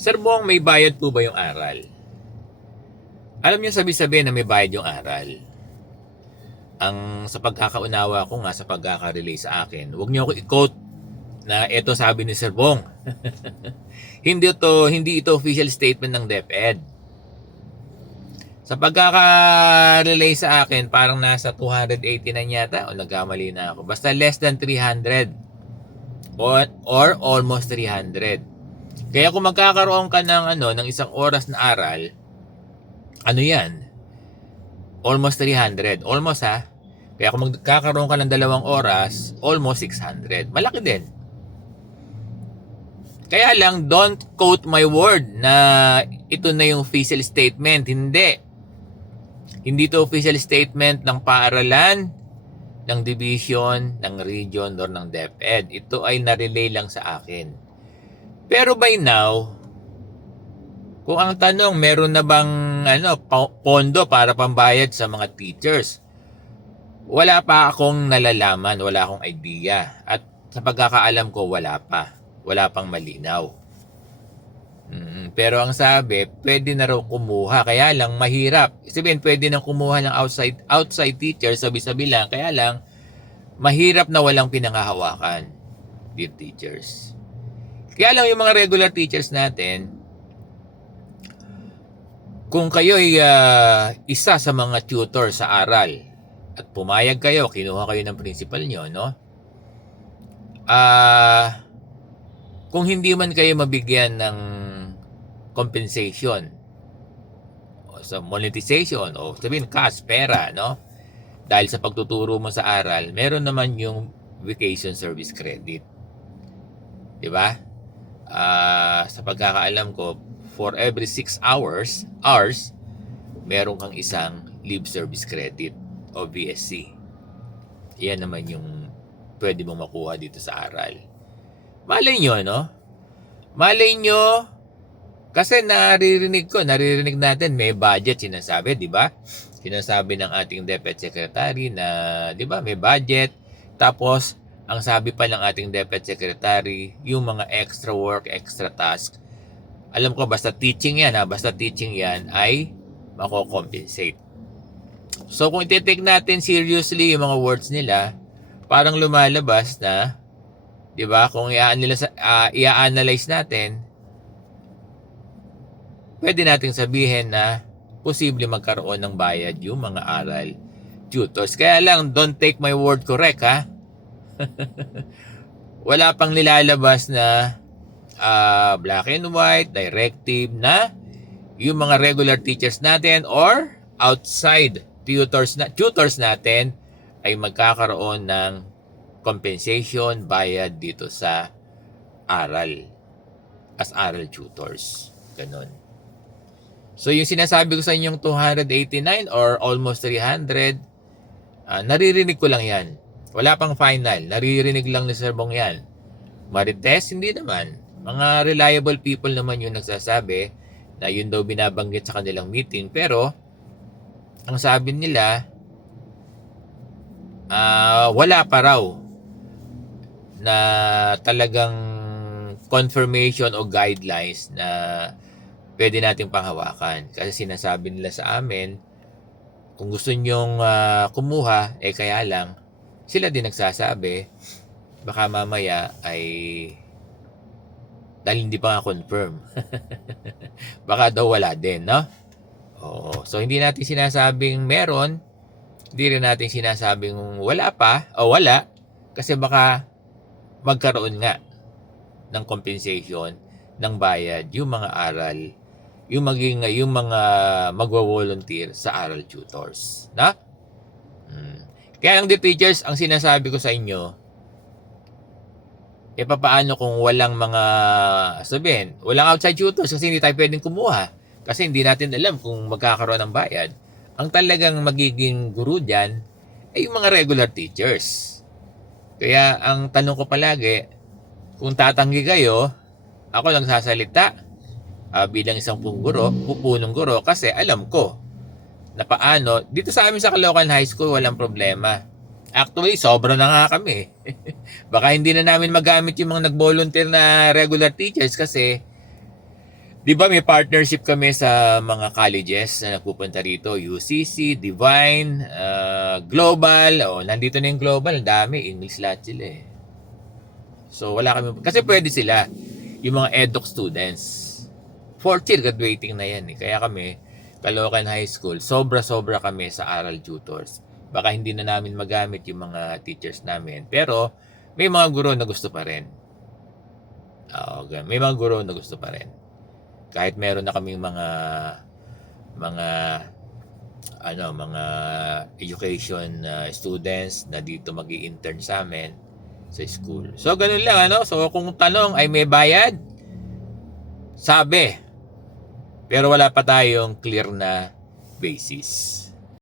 Sir Bong, may bayad po ba yung aral? Alam niyo sabi-sabi na may bayad yung aral. Ang sa pagkakaunawa ko nga, sa pagkaka-relay sa akin, huwag niyo ako i-quote na ito sabi ni Sir Bong. Hindi ito official statement ng DepEd. Sa pagkaka-relay sa akin, parang nasa 280 na yata o nagkamali na ako. Basta less than 300 or almost 300. Kaya kung magkakaroon ka ng isang oras na aral, ano yan? Almost 300. Almost ha? Kaya kung magkakaroon ka ng 2 oras, almost 600. Malaki din. Kaya lang, don't quote my word na ito na yung official statement. Hindi. Hindi ito official statement ng paaralan, ng division, ng region, or ng DepEd. Ito ay narelay lang sa akin. Pero by now, kung ang tanong, meron na bang pondo para pambayad sa mga teachers? Wala pa akong nalalaman, wala akong idea. At sa pagkakaalam ko, wala pa. Wala pang malinaw. Pero ang sabi, pwede na raw kumuha. Kaya lang, mahirap. Sabihin, pwede na kumuha ng outside teachers, sabi-sabi lang. Kaya lang, mahirap na walang pinangahawakan. Dear teachers. Kaya lang yung mga regular teachers natin, kung kayo ay isa sa mga tutor sa aral at pumayag kayo, kinuha kayo ng principal nyo, no? Kung hindi man kayo mabigyan ng compensation o sa monetization o sabihin cash, pera, no? Dahil sa pagtuturo mo sa aral, meron naman yung vacation service credit. 'Di ba? Sa pagkakaalam ko, for every 6 hours, meron kang isang leave service credit o VSC. Yan naman yung pwede mong makuha dito sa aral. Malay nyo, no? Malay nyo, kasi naririnig natin, may budget sinasabi, di ba? Sinasabi ng ating DepEd Secretary na, di ba, may budget. Tapos, ang sabi pa ng ating DepEd Secretary, yung mga extra work, extra task, alam ko, basta teaching yan ay mako-compensate. So, kung iti-take natin seriously yung mga words nila, parang lumalabas na, di ba, kung i-analyze natin, pwede nating sabihin na posible magkaroon ng bayad yung mga aral tutors. Kaya lang, don't take my word correct, ha? Wala pang nilalabas na black and white, directive na yung mga regular teachers natin or outside tutors natin ay magkakaroon ng compensation, bayad dito sa aral as aral tutors. Ganon. So yung sinasabi ko sa inyong 289 or almost 300, naririnig ko lang yan. Wala pang final. Naririnig lang ni Sir Bong yan. Marites, hindi naman. Mga reliable people naman yung nagsasabi na yun daw binabanggit sa kanilang meeting. Pero, ang sabi nila, wala pa raw na talagang confirmation o guidelines na pwede nating panghawakan. Kasi sinasabi nila sa amin, kung gusto nyong kumuha, kaya lang, sila din nagsasabi, baka mamaya ay, dahil hindi pa nga confirm, baka daw wala din, no? Oo. So, hindi natin sinasabing meron, hindi rin natin sinasabing wala pa, o wala, kasi baka magkaroon nga ng compensation, ng bayad, yung mga aral, yung mga magwa-volunteer sa aral tutors, na? Kaya lang the teachers, ang sinasabi ko sa inyo, papaano kung walang mga walang outside tutors kasi hindi tayo pwedeng kumuha kasi hindi natin alam kung magkakaroon ng bayad. Ang talagang magiging guru dyan ay yung mga regular teachers. Kaya ang tanong ko palagi, kung tatanggi kayo, ako lang sasalita bilang isang punong guro kasi alam ko na paano, dito sa amin sa Caloocan High School walang problema. Actually, sobra na nga kami. Baka hindi na namin magamit yung mga nag-volunteer na regular teachers kasi Di ba may partnership kami sa mga colleges na nagpupunta rito, UCC, Divine, Global. Oh, nandito na yung Global, ang dami, English lahat sila eh. So wala kami, kasi pwede sila, yung mga EDUC students. Fourth year graduating na yan eh. Kaya kami, Caloocan High School, sobra-sobra kami sa aral tutors. Baka hindi na namin magamit yung mga teachers namin. Pero may mga guro na gusto pa rin. May mga guro na gusto pa rin. Kahit meron na kaming mga mga education students na dito magi-intern sa amin sa school. So ganun lang ano. So kung tanong ay may bayad, sabi. Pero wala pa tayong clear na basis.